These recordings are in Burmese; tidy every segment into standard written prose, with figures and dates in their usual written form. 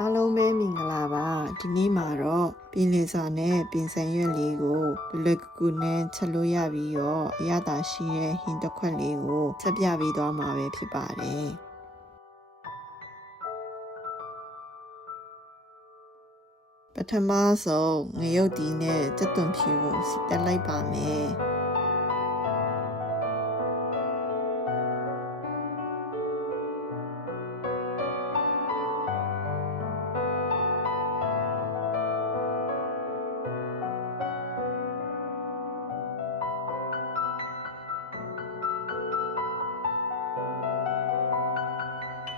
အားလုံးပဲမင်္ဂလာပါဒီနေ့မှာတော့ပင်လယ်စာနဲ့ပင်စံရွက်လေးကိုလွယ်ကူကူနဲ့ချက်လို့ရပြီးတော့အရသာရှိတဲ့ဟင်းတစ်ခွက်လေးကိုချက်ပြပေးသွားမှာပဲဖြစ်ပါတယ်ပထမဆုံးငရုတ်တီနဲ့ကြက်သွန်ဖြူကိုစီတက်လိုက်ပါမယ်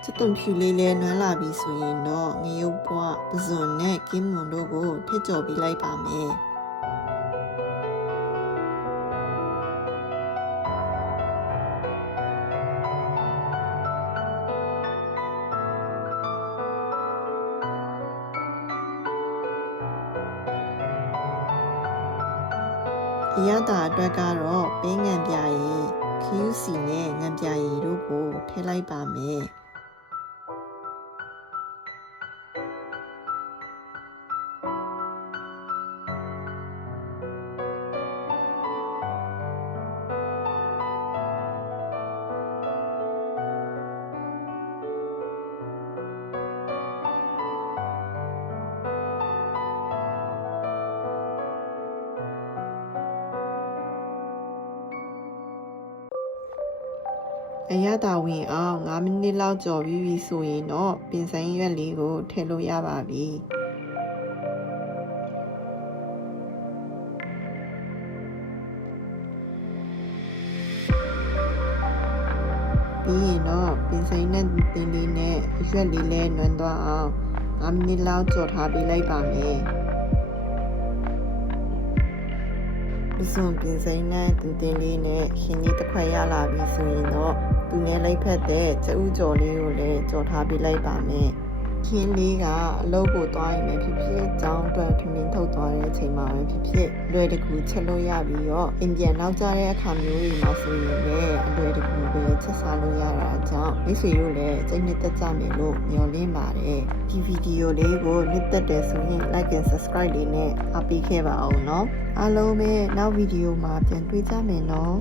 ချစ်သွန်ဖြူလေးနဲ့နွမ်းလာပြီဆိုရင်တော့ငရုတ်ပွားပဇွန်နဲ့ကင်းမွန်တို့ကိုထည့်ကျော်ပေးလိုက်ပါမယ်အရသာအတွက်ကတော့ပေးငံပြာရည်ခရူးစီနဲ့ငံပြာရည်တို့ကိုထည့်လိုက်ပါမယ်အရသာဝင်အောင်9မိနစ်လောက်ကြော်ပြီးပြီဆိုရင်တော့ပင်စံရွက်လေးကိုထည့်လို့ရပါပြီပြီးရင်တော့ပင်စံနဲ့တင်းလေးနဲ့အရွက်လေးလဲနွမ်းသွားအောင်9မိနစ်လောက်ကြော်ထားပေးလိုက်ပါမယ်ပဇွန်ပင်စိမ်းနဲ့တင်းလေးနဲ့ရှင်ကြီးတစ်ခွက်ရလာပြီဆိုရင်တော့သူငယ်လိုက်ဖက်တဲ့ကျဥကြော်လေးကိုလည်းကြော်ထားပေးလိုက်ပါမယ်ခင်းလေးကအလုပ်ကိုသွားရင်လည်းဖြစ်ဖြစ်ကြောင်းအတွက်ထမင်းထုတ်သွားတဲ့အချိန်မှာပဲဖြစ်ဖြစ်လွယ်တကူချက်လို့ရပြီးတော့အိမ်ပြန်နောက်ကျတဲ့အခါမျိုးတွေမှာဆိုရင်လည်းအလွယ်တကူပဲချက်စားလို့ရတာကြောင့်မိတ်ဆွေတို့လည်းစိတ်နှစ်သက်ကြမယ်လို့မျှော်လင့်ပါတယ်ဒီဗီဒီယိုလေးကိုနှစ်သက်တယ်ဆိုရင် like and subscribe လေးနဲ့အားပေးခဲ့ပါအောင်နော်အားလုံးပဲနောက်ဗီဒီယိုမှာပြန်တွေ့ကြမယ်နော်